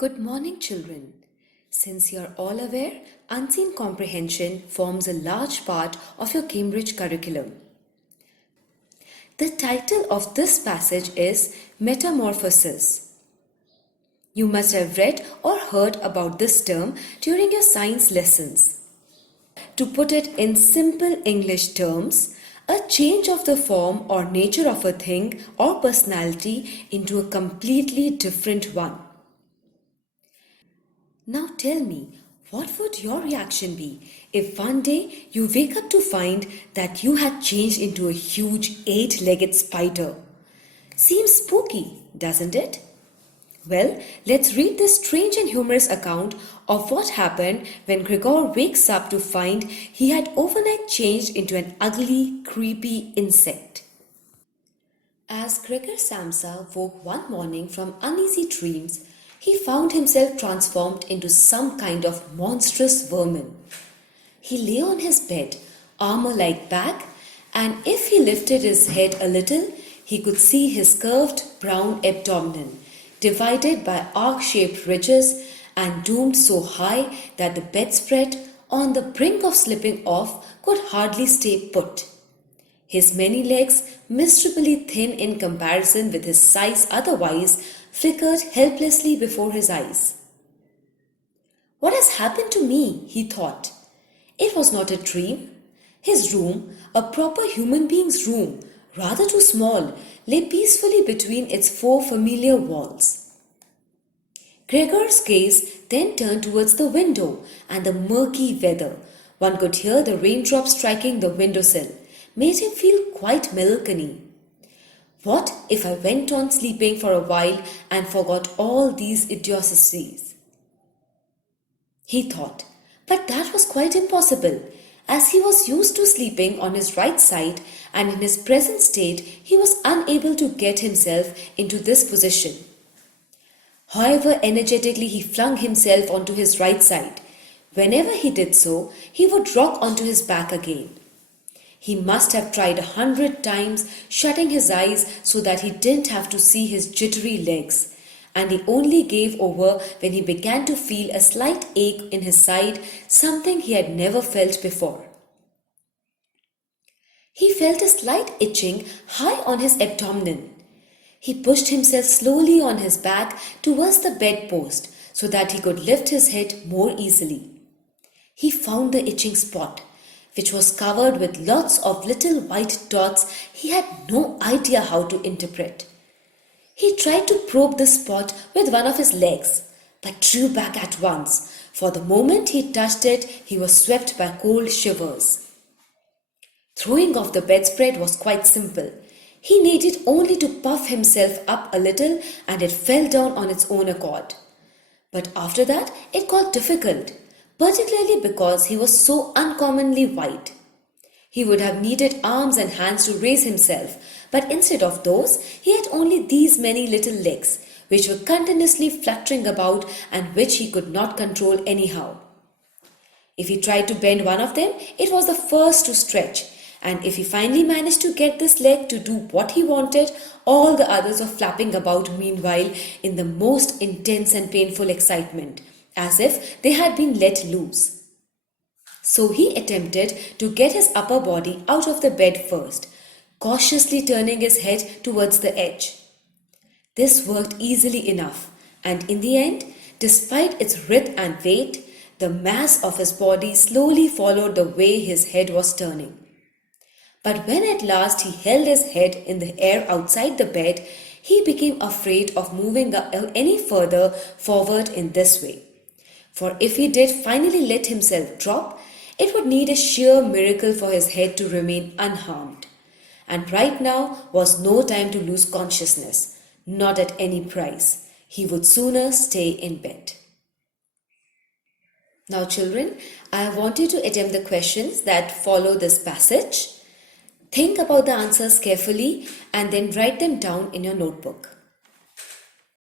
Good morning, children. Since you are all aware, unseen comprehension forms a large part of your Cambridge curriculum. The title of this passage is Metamorphosis. You must have read or heard about this term during your science lessons. To put it in simple English terms, a change of the form or nature of a thing or personality into a completely different one. Now tell me, what would your reaction be if one day you wake up to find that you had changed into a huge 8-legged spider? Seems spooky, doesn't it? Well, let's read this strange and humorous account of what happened when Gregor wakes up to find he had overnight changed into an ugly, creepy insect. As Gregor Samsa woke one morning from uneasy dreams, he found himself transformed into some kind of monstrous vermin. He lay on his bed, armor-like back, and if he lifted his head a little, he could see his curved brown abdomen, divided by arc-shaped ridges and doomed so high that the bedspread, on the brink of slipping off, could hardly stay put. His many legs, miserably thin in comparison with his size otherwise, flickered helplessly before his eyes. What has happened to me? He thought. It was not a dream. His room, a proper human being's room, rather too small, lay peacefully between its four familiar walls. Gregor's gaze then turned towards the window and the murky weather. One could hear the raindrops striking the windowsill, made him feel quite melancholy. What if I went on sleeping for a while and forgot all these idiosyncrasies? He thought, but that was quite impossible, as he was used to sleeping on his right side, and in his present state he was unable to get himself into this position. However energetically he flung himself onto his right side, whenever he did so, he would rock onto his back again. He must have tried 100 times, shutting his eyes so that he didn't have to see his jittery legs, and he only gave over when he began to feel a slight ache in his side, something he had never felt before. He felt a slight itching high on his abdomen. He pushed himself slowly on his back towards the bedpost so that he could lift his head more easily. He found the itching spot, which was covered with lots of little white dots he had no idea how to interpret. He tried to probe the spot with one of his legs, but drew back at once, for the moment he touched it, he was swept by cold shivers. Throwing off the bedspread was quite simple. He needed only to puff himself up a little and it fell down on its own accord. But after that, it got difficult, particularly because he was so uncommonly white. He would have needed arms and hands to raise himself, but instead of those, he had only these many little legs, which were continuously fluttering about and which he could not control anyhow. If he tried to bend one of them, it was the first to stretch, and if he finally managed to get this leg to do what he wanted, all the others were flapping about meanwhile in the most intense and painful excitement, as if they had been let loose. So he attempted to get his upper body out of the bed first, cautiously turning his head towards the edge. This worked easily enough, and in the end, despite its width and weight, the mass of his body slowly followed the way his head was turning. But when at last he held his head in the air outside the bed, he became afraid of moving any further forward in this way. For if he did finally let himself drop, it would need a sheer miracle for his head to remain unharmed. And right now was no time to lose consciousness, not at any price. He would sooner stay in bed. Now children, I want you to attempt the questions that follow this passage. Think about the answers carefully and then write them down in your notebook.